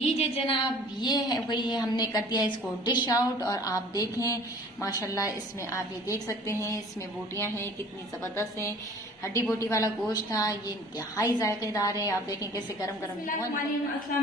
लीजिए जनाब, ये है वही है। हमने कर दिया इसको डिश आउट और आप देखें माशाल्लाह इसमें आप ये देख सकते हैं, इसमें बोटियां हैं कितनी जबरदस्त हैं। हड्डी बोटी वाला गोश्त था, ये इंतहाई जायकेदार है। आप देखें कैसे गरम गरम। अस्सलाम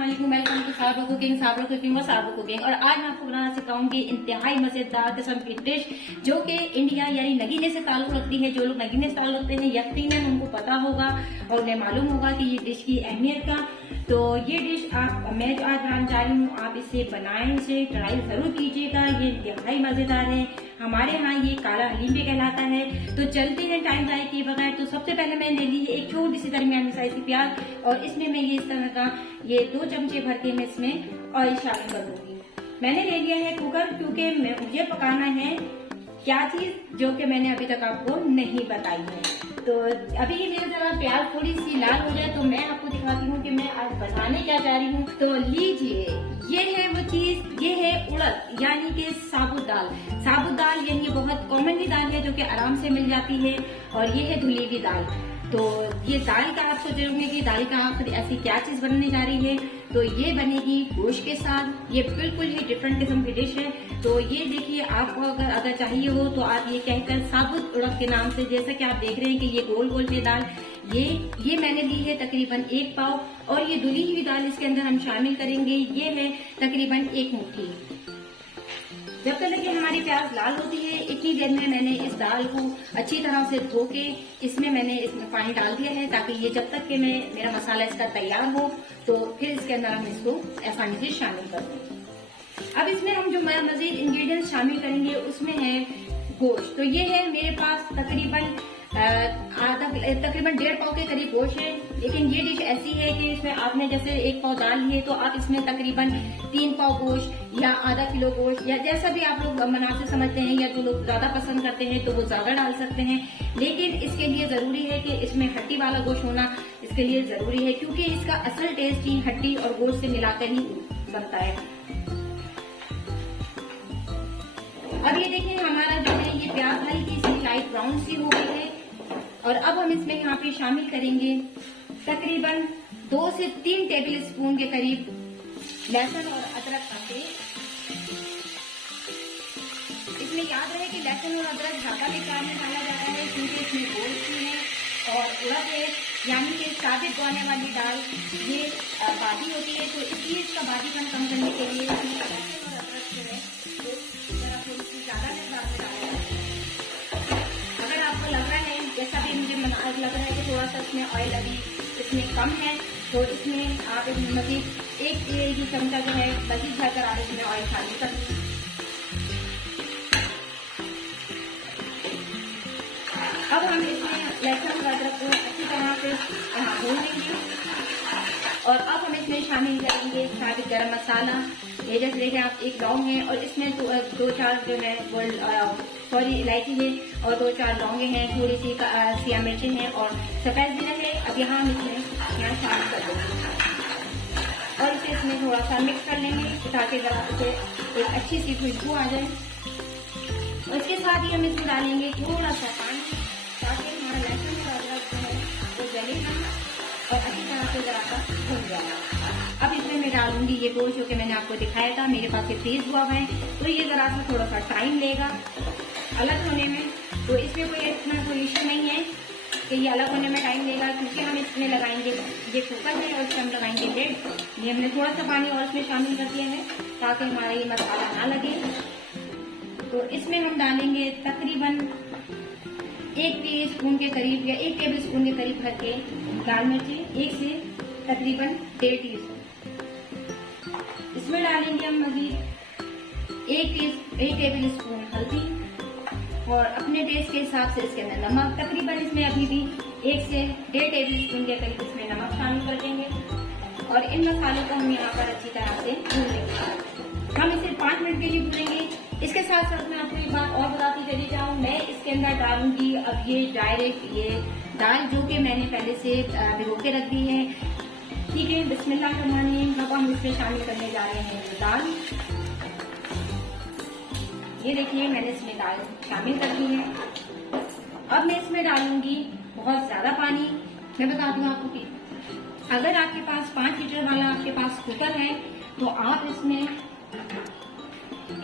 वालेकुम, वेलकम टू साबा कुकिंग। साबा कुकिंग और साबा कुकिंग। और आज मैं आपको बनाना सिखाऊंगी इंतहाई मजेदार किस्म की डिश जो कि इंडिया यानी नगीने से ताल्लुक रखती है। जो लोग नगीने से ताल्लुक रखते हैं यकीनन उनको पता होगा और उन्हें मालूम होगा कि ये डिश की अहमियत का। तो ये डिश मैं जो आज बनाने जा रही हूँ, आप इसे बनाएं, इसे ट्राई जरूर कीजिएगा। ये इंतहाई मजेदार है। हमारे यहाँ ये काला हलीम भी कहलाता है। तो चलते हैं टाइम जाए किए बगैर। तो सबसे पहले मैंने ली है एक छोटी सी दरमियानी साइज की प्याज और इसमें मैं ये इस तरह का ये 2 चमचे भर के मैं इसमें ऑयल शामिल कर दूंगी। मैंने ले लिया है कुकर, क्योंकि मुझे पकाना है क्या चीज जो कि मैंने अभी तक आपको नहीं बताई है। तो अभी ये मेरे जरा प्याज थोड़ी सी लाल हो जाए तो मैं आपको दिखाती हूँ कि मैं आज बनाने क्या जा रही हूँ। तो लीजिए, ये है वो चीज, ये है उड़द यानी कि साबुत दाल। साबुत दाल यानी बहुत कॉमनली दाल है जो कि आराम से मिल जाती है। और ये है धुली हुई दाल। तो ये दाल का आप सोच रहे होंगे कि दाल का आखिर ऐसी क्या चीज बनने जा रही है। तो ये बनेगी गोश्त के साथ। ये बिल्कुल ही डिफरेंट किस्म की डिश है। तो ये देखिए, आपको अगर चाहिए हो तो आप ये कहकर साबुत उड़द के नाम से, जैसा कि आप देख रहे हैं कि ये गोल गोल है दाल, ये मैंने ली है तकरीबन 1 पाव। और ये धुली हुई दाल इसके अंदर हम शामिल करेंगे, ये है तकरीबन 1 मुट्ठी। जब तक कि हमारी प्याज लाल होती है इतनी देर में मैंने इस दाल को अच्छी तरह से धो के इसमें पानी डाल दिया है, ताकि ये जब तक कि मेरा मसाला इसका तैयार हो तो फिर इसके अंदर हम इसको आसानी से शामिल कर दें। अब इसमें हम जो मजीद इंग्रेडिएंट्स शामिल करेंगे उसमें है गोश्त। तो ये है मेरे पास तकरीबन 1.5 पाव के करीब गोश्त है। लेकिन ये डिश ऐसी है कि इसमें आपने जैसे 1 पाव दाल ली है तो आप इसमें तकरीबन 3 पाव गोश्त या आधा किलो गोश्त या जैसा भी आप लोग मुनासिब समझते हैं, या जो लोग ज्यादा पसंद करते हैं तो वो ज्यादा डाल सकते हैं। लेकिन इसके लिए जरूरी है कि इसमें हड्डी वाला गोश्त होना इसके लिए जरूरी है, क्योंकि इसका असल टेस्ट ही हड्डी और गोश्त से मिलाकर ही बनता है। अब ये देखिए, हमारा जो है ये प्याज हल्की सी लाइट ब्राउन सी हो गई है। और अब हम इसमें यहाँ पे शामिल करेंगे तकरीबन 2 से 3 टेबल स्पून के करीब लहसुन और अदरक का पेस्ट। इसमें याद रहे कि लहसुन और अदरक ज्यादा बेकार में डाला जाता है, क्योंकि इसमें गोश्त है और उड़द है यानी कि साबित बोने वाली दाल ये बादी होती है। तो इसलिए इसका बादीपन कम करने के लिए लहसुन और अदरक जो है जरा थोड़ी सी ज्यादा डाला जाता है। अगर आपको लग रहा है, जैसा भी मुझे लग रहा है कि थोड़ा सा इसमें ऑयल अभी इसमें कम है, तो इसमें आप मजीद 1 चमचा जो है मजीद भरकर आप इसमें ऑयल शामिल कर दें। अब हम इसमें लहसुन और अदरक को अच्छी तरह से भून लेंगे। और अब हम इसमें शामिल करेंगे साबित गरम मसाला। ये जैसे देखें आप, 1 लौंग है और इसमें 2-4 जो है इलायची है और 2-4 लौंगे हैं, थोड़ी सी सिया मिर्चें हैं और सफेद जीरा है। अब यहाँ हम इसमें शामिल कर देंगे और इसे इसमें थोड़ा सा मिक्स कर लेंगे ताकि जरा इसे एक अच्छी सी खुशबू आ जाए। और इसके साथ ही हम इसमें डालेंगे थोड़ा सा पानी, ताकि हमारा लहसुन और अदरक जो है वो जले ना और अच्छी तरह से जरा सा भून जाए। अब इसमें मैं डालूंगी ये गोश्त जो कि मैंने आपको दिखाया था। मेरे पास ये फ्रीज हुआ है, तो ये जरा सा थोड़ा सा टाइम लेगा अलग होने में। तो इसमें कोई इश्यू नहीं है कि ये अलग होने में टाइम लेगा, क्योंकि हम इसमें लगाएंगे, ये कुकर है और इसमें हम लगाएंगे लिड। ये हमने थोड़ा सा पानी और इसमें शामिल कर दिया है ताकि हमारा ये मसाला ना लगे। तो इसमें हम डालेंगे तकरीबन 1 टीस्पून के करीब या 1 टेबल स्पून के करीब भर के लाल मिर्ची, 1 से तकरीबन 1.5 टीस्पून। इसमें डालेंगे हम मजीद 1 टेबल स्पून हल्दी और अपने टेस्ट के हिसाब से इसके अंदर नमक। तकरीबन इसमें अभी भी 1 से 1.5 टेबल स्पून के करीब इसमें नमक शामिल कर देंगे। और इन मसालों को हम यहाँ पर अच्छी तरह से भून लेंगे। हम इसे 5 मिनट के लिए भूनेंगे। इसके साथ साथ मैं आपको एक बात और बताती चली जाऊँ, मैं इसके अंदर डालूंगी अब ये डायरेक्ट ये दाल जो कि मैंने पहले से भिगो के रख दी है। ठीक है, बिस्मिल्लाहिर्रहमानिर्रहीम। अब हम इसमें शामिल करने जा रहे हैं दाल। ये देखिए, मैंने इसमें दाल शामिल कर दी है। अब मैं इसमें डालूंगी बहुत ज्यादा पानी। मैं बता दूं आपको कि अगर आपके पास 5 लीटर वाला आपके पास कुकर है तो आप इसमें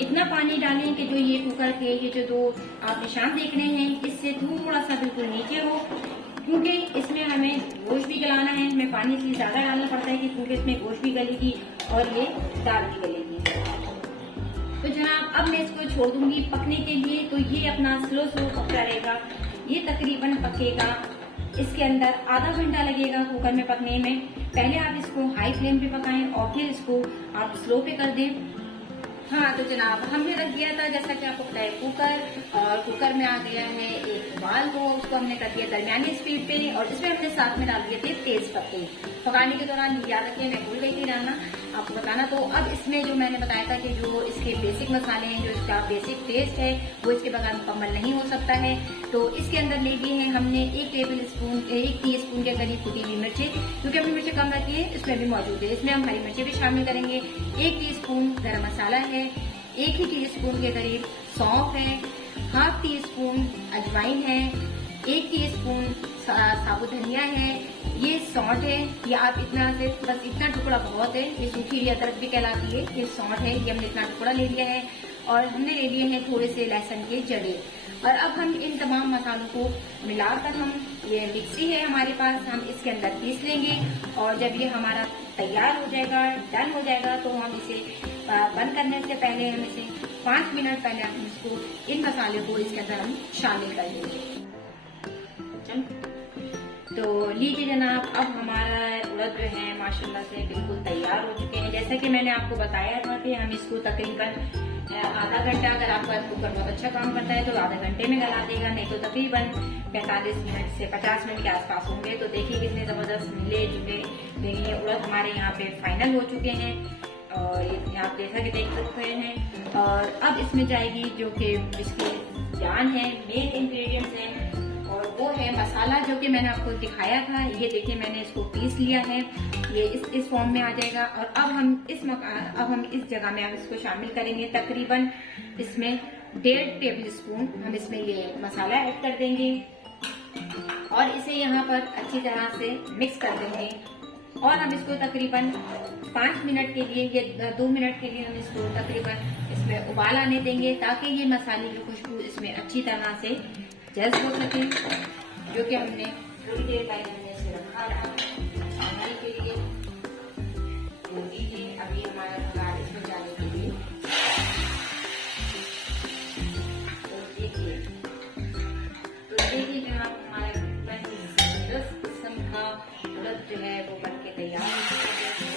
इतना पानी डालें कि जो ये कुकर के ये जो दो आप निशान देख रहे हैं इससे थोड़ा सा बिल्कुल नीचे हो, क्योंकि इसमें हमें गोश्त भी गलाना है। हमें पानी इसलिए ज्यादा डालना पड़ता है कि क्योंकि इसमें गोश्त भी गलेगी और ये दाल भी गलेगी। तो जनाब अब मैं इसको छोड़ दूंगी पकने के लिए। तो ये अपना स्लो पकता रहेगा। ये तकरीबन पकेगा, इसके अंदर आधा घंटा लगेगा कुकर में पकने में। पहले आप इसको हाई फ्लेम पे पकाएं और फिर इसको आप स्लो पे कर दें। हाँ तो जनाब हमने रख दिया था जैसा कि आपको पता है कुकर, और कुकर में आ गया है एक उबाल को, उसको हमने कर दिया दरमियानी स्पीड पे और इसमें हमने साथ में डाल दिए थे तेज पत्ते। पकाने के दौरान याद रखिए मैं भूल गई थी डालना आपको बताना। तो अब इसमें जो मैंने बताया था कि जो इसके बेसिक मसाले हैं, जो इसका बेसिक टेस्ट है वो इसके बगैर मुकम्मल नहीं हो सकता है। तो इसके अंदर ले लिए हैं हमने 1 टीस्पून के करीब कुटी हुई मिर्ची, क्योंकि अपनी मिर्ची कम रहती है इसमें भी मौजूद है। इसमें हम हरी मिर्ची भी शामिल करेंगे। 1 टीस्पून गरम मसाला है, 1 ही टीस्पून के करीब सौंफ है, ½ टीस्पून अजवाइन है, 1 टीस्पून साबुत धनिया है, ये सौंठ है। ये आप इतना से बस इतना टुकड़ा बहुत है, ये सूखी हुई अदरक भी कहलाती है। ये सौंठ है, ये हमने इतना टुकड़ा ले लिया है और हमने ले लिए हैं थोड़े से लहसुन के जड़े। और अब हम इन तमाम मसालों को मिलाकर हम ये मिक्सी है हमारे पास, हम इसके अंदर पीस लेंगे। और जब ये हमारा तैयार हो जाएगा, डन हो जाएगा, तो हम इसे बंद करने से पहले हम इसे 5 मिनट पहले हम इसको इन मसाले को इसके अंदर हम शामिल कर देंगे। तो लीजिए जनाब अब हमारा उड़द जो है माशाल्लाह से बिल्कुल तैयार हो चुके हैं। जैसा कि मैंने आपको बताया था कि हम इसको तकरीबन आधा घंटा, अगर आपका कुकर बहुत अच्छा काम करता है तो आधा घंटे में गला देगा, नहीं तो तकरीबन 45 मिनट से 50 मिनट के आसपास होंगे। तो देखिए कितने जबरदस्त मिले जुले देखिए उड़द हमारे यहाँ पे फाइनल हो चुके हैं और ये आप जैसा कि देख सकते हैं। और अब इसमें जाएगी जो कि इसकी जान है, मेन इंग्रेडिएंट्स है, और वो है मसाला जो कि मैंने आपको दिखाया था। ये देखिए मैंने इसको पीस लिया है, ये इस फॉर्म में आ जाएगा। और अब हम इस जगह में हम इसको शामिल करेंगे। तकरीबन इसमें 1.5 टेबल स्पून हम इसमें ये मसाला ऐड कर देंगे और इसे यहाँ पर अच्छी तरह से मिक्स कर देंगे। और हम इसको तकरीबन 5 मिनट के लिए, ये 2 मिनट के लिए हम इसको तकरीबन इसमें उबाल आने देंगे, ताकि ये मसाले की खुशबू इसमें अच्छी तरह से जल्द हो सके, जो कि हमने थोड़ी देर पहले हमने इसे रखा था बनाने के लिए। तो लीजिए अभी हमारा बघार इसमें जाने के लिए। तो देखिए जनाब हमारा जबरदस्त किस्म का उड़द जो है वो बन के तैयार हो चुका है।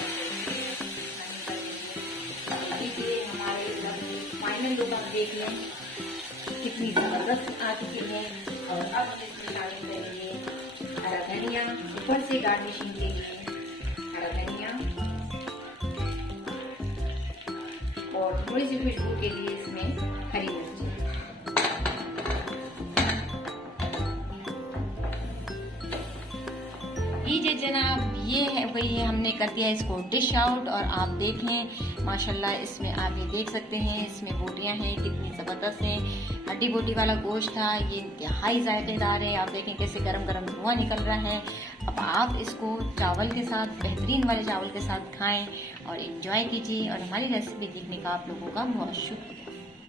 देखिए हमारे फाइनल लुक आप देख लें कितनी जबरदस्त आ चुकी है। और अब हम इसमें शामिल करेंगे हरा धनिया, ऊपर से गार्निशिंग के लिए हरा धनिया और थोड़ी सी खुशबू के लिए इसमें हरी मिर्ची। लीजिए जनाब ये है वही हमने कर दिया इसको डिश आउट। और आप देखें माशाल्लाह इसमें आप ये देख सकते हैं इसमें बोटियां हैं कितनी ज़बरदस्त हैं। हड्डी बोटी वाला गोश्त था, ये इंतहाई जायकेदार है। आप देखें कैसे गरम गरम धुआं निकल रहा है। अब आप इसको चावल के साथ, बेहतरीन वाले चावल के साथ खाएं और एंजॉय कीजिए। और हमारी रेसिपी देखने का आप लोगों का बहुत शुक्रिया।